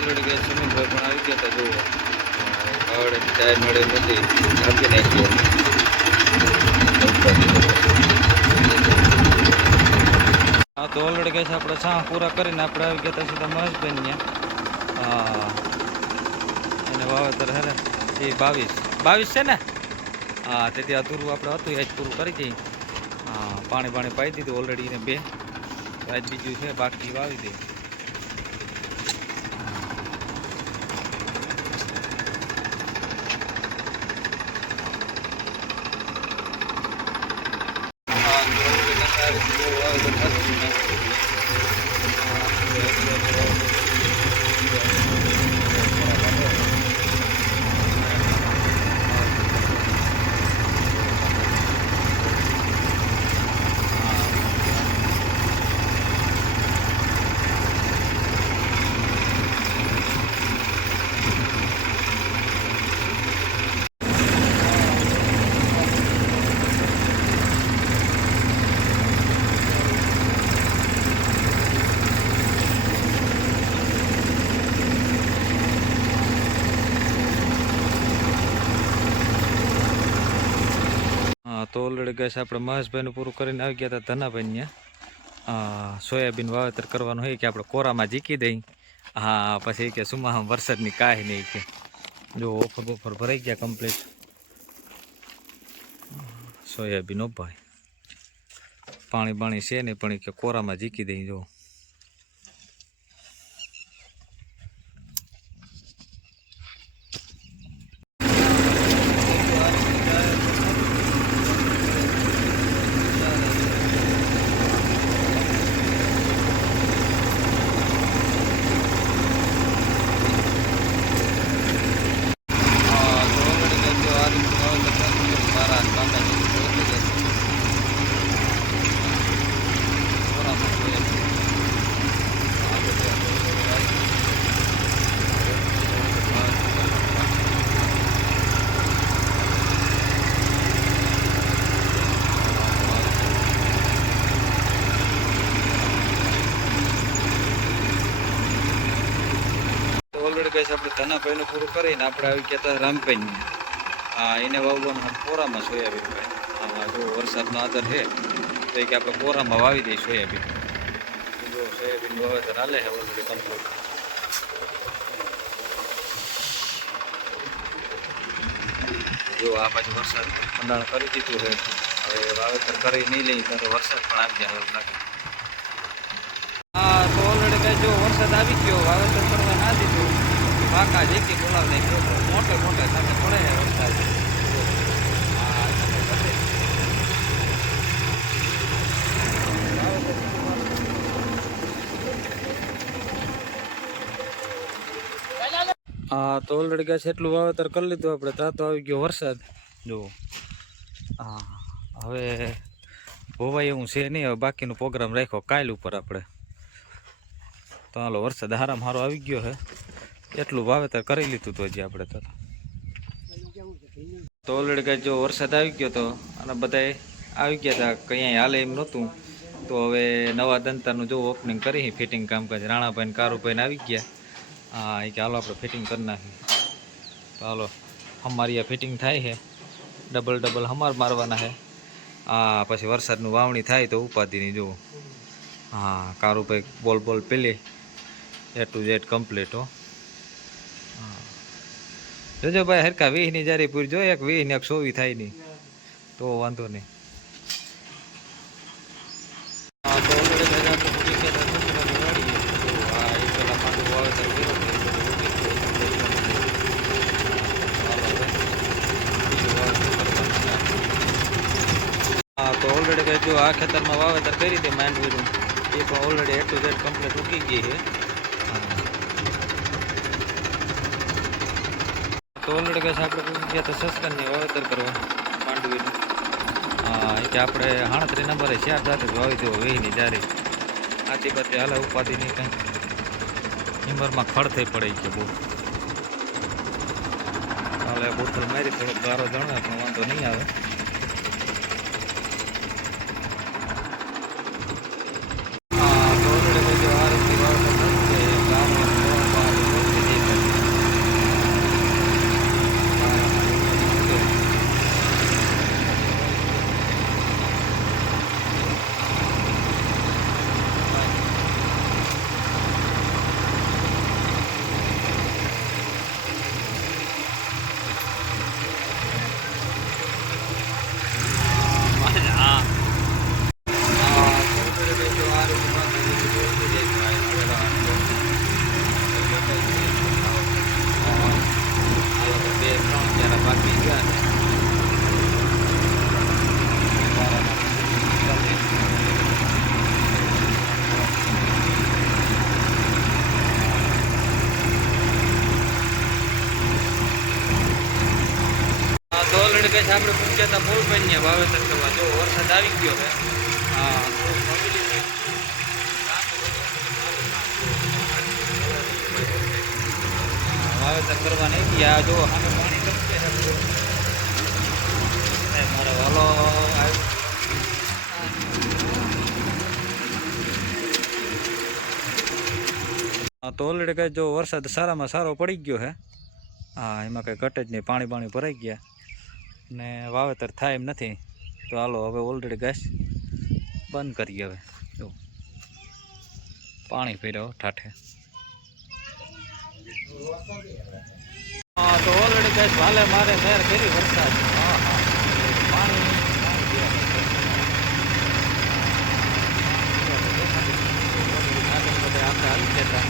Already gas સુમિતભાઈ પણ આવી ગયા હતા જુઓ. આવડે હા, તો ઓલરેડી ગેસ આપણે છા પૂરા કરીને આપણે આવી ગયા હતા સીધા મહેશભાઈ ત્યાં. એને વાવેતર હે એ બાવીસ. બાવીસ છે ને? હા, તેથી અધૂરું આપણે હતું, એ જ પૂરું કરી દઈએ હા પાણી પાણી પાઈ દીધું ઓલરેડી એને બે. આજ બીજું છે, બાકી વાવી દઈએ તો ઓલરેડી ગેસ આપણે મહેશભાઈનું પૂરું કરીને આવી ગયા હતા ધનાભાઈ ત્યાં સોયાબીન વાવેતર કરવાનું હોય કે આપણે કોરામાં જીકી દઈ. હા, પછી કે સુમા વરસાદની કાંઈ નહીં કે. જો ઓફર બોફર ભરાઈ ગયા કમ્પ્લીટ સોયાબીન ભાઈ. પાણી બાણી છે નહીં પણ કે કોરામાં જીકી દઈ જો હા, તો already કંઈક જો આ રીતનું વાવેતર થતું છે. સારા કાંદાની જોઈ લે. કોરામાં સોયાબીન. આ બધું આપણે આવી. કઈ આપણે ધનાભાઈનું પૂરું કરીને આપણે આવી ગયા હતા રામભાઈ હા એને વાવવાનું કોરામાં સોયાબીન ભાઈ હા જો વરસાદનો આદર છે, તો એ કે આપણે કોરામાં વાવી દઈએ સોયાબીન. જો સોયાબીન વાવેતર હાલે છે ઓલરેડી કમ્પ્લીટ જો આ બાજુ વરસાદ મંડાણ કરી દીધું છે, હવે વાવેતર કરી નહીં લઈ ત્યારે વરસાદ પણ આવી જાય લાગે. હા, તો ઓલરેડી કઈ જો વરસાદ આવી ગયો, વાવેતર કરવા ના દીધું. પાકા જેકી બોલાવ ગયો મોટે મોટે સાથે પડે ને વરસાદ. હા. હા તો ઓલરેડી ગયા છે એટલું વાવેતર કરી લીધું આપણે ત્યાં તો આવી ગયો વરસાદ. જુઓ. હા હવે ભોવાય એવું છે નહીં હવે બાકીનો પ્રોગ્રામ રાખ્યો કાલ ઉપર આપણે. તો હાલો વરસાદ હારામાં હારો આવી ગયો છે. એટલું વાવેતર કરી લીધું હતું હજી આપણે તો. ઓલરેડી કાંઈ જો વરસાદ આવી ગયો તો અને બધાએ આવી ગયા હતા કંઈ હાલે એમ નહોતું. તો હવે નવા દંતાનું જો ઓપનિંગ કરી ફિટિંગ કામકાજ. રાણાભાઈ ને કારુભાઈને આવી ગયા. હા, એ કે હાલો આપણે ફિટિંગ કરી નાખી તો હાલો, અમારી આ ફિટિંગ થાય છે ડબલ ડબલ હમાર મારવાના છે હા, પછી વરસાદનું વાવણી થાય તો ઉપાધિની જુઓ. હા, કારુભાઈ બોલ બોલ પેલી. એ ટુ ઝેડ કમ્પ્લીટ હા. જોજો ભાઈ હરકા વીસની જારી પૂરી જો એક વીહ ને એક સોવી થાય નહીં. તો વાંધો નહીં. તો ઓલરેડી જો આ ખેતરમાં વાવેતર કરી દે માંડવીનું, એ પણ already A to Z complete ઉગી ગઈ છે હા. તો ઓલરેડી કઈ આપણે ગયા તો સસકાની વાવેતર કરવા. માંડવીનું. કે આપણે હાણત્રી નંબરે ચાર સાથે વાવી દેવો વેહીની જારી. આથી પાછી હાલે ઉપાધિ નહીં કાંઈ. હિમરમાં ખડ થઈ પડે છે બહુ. હાલે બોટલ મારી થોડોક ગારો જણે પણ વાંધો નહીં આવે હા, તો already બધું આ રીતની વાવેતર થયું છે. ગામમાં નવા બહાર કઈ આપણે પૂછ્યા હતા બોલપેન ને વાવેતર કરવા. જો વરસાદ આવી ગયો છે. હા. વાવેતર કરવા નહીં ગયા જો સામે પાણી ટપકે મારે. વાલો તો ઓલરેડી કઈ જો વરસાદ સારામાં સારો પડી ગયો છે. હા, એમાં કંઈ ઘટે જ નહીં. પાણી પાણી ભરાઈ ગયા. ને વાવેતર થાય એમ નથી. તો હાલો હવે ઓલરેડી ગેસ બંધ કરીએ હવે. જો. પાણી પીર્યો ઠાઠે. હા, તો ઓલરેડી ગેસ ભાલે મારે તૈયાર કરી વરસાદ. હા આપણે હાલી જતા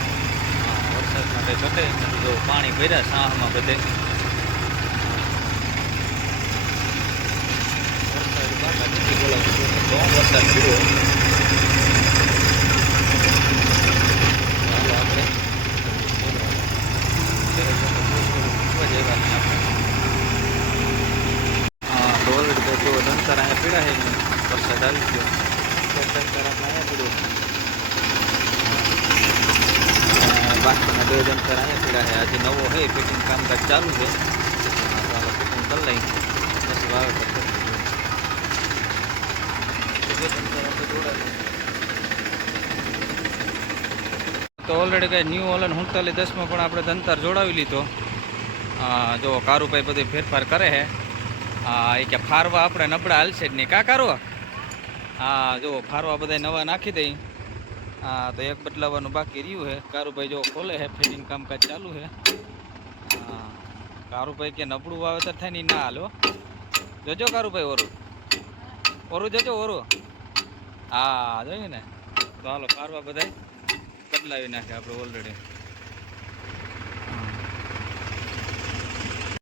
વરસાદ માટે ઘટે જો પાણી ભર્યા સાહમાં બધે વરસાદ બાકા નથી તો વરસાદ હા તો ઓલરેડી જો દંતર અહીંયા પીડા છે વરસાદ આવી ગયો દંતર આપણે અહીંયા પીડ્યું બાકીના બે દંતર અહીંયા પીડા છે આજે નવો છે ફિટિંગ કામકાજ ચાલુ છે ફિટિંગ કરી લઈ પછી વાવેતર. તો ઓલરેડી કઈ ન્યૂ ઓલન હુંતાલી દસમાં પણ આપણે ધંતર જોડાવી લીધો. જો કારુભાઈ બધી ફેરફાર કરે છે એ કે ફારવા આપણે નબળા હાલશે જ નહીં. કા કારવા? હા જો ફારવા બધા નવા નાખી દઈ. હા તો એક બદલાવાનું બાકી રહ્યું છે કારુભાઈ જો ખોલે છે ફિટિંગ કામકાજ ચાલુ છે હા કારુભાઈ કે નબળું વાવેતર થાય ને ના હાલો જોજો કારુભાઈ ઓરું. ઓરું જોજો ઓરું. હા જોયું ને. તો હાલો ફારવા બધા બદલાવી નાખે આપણે ઓલરેડી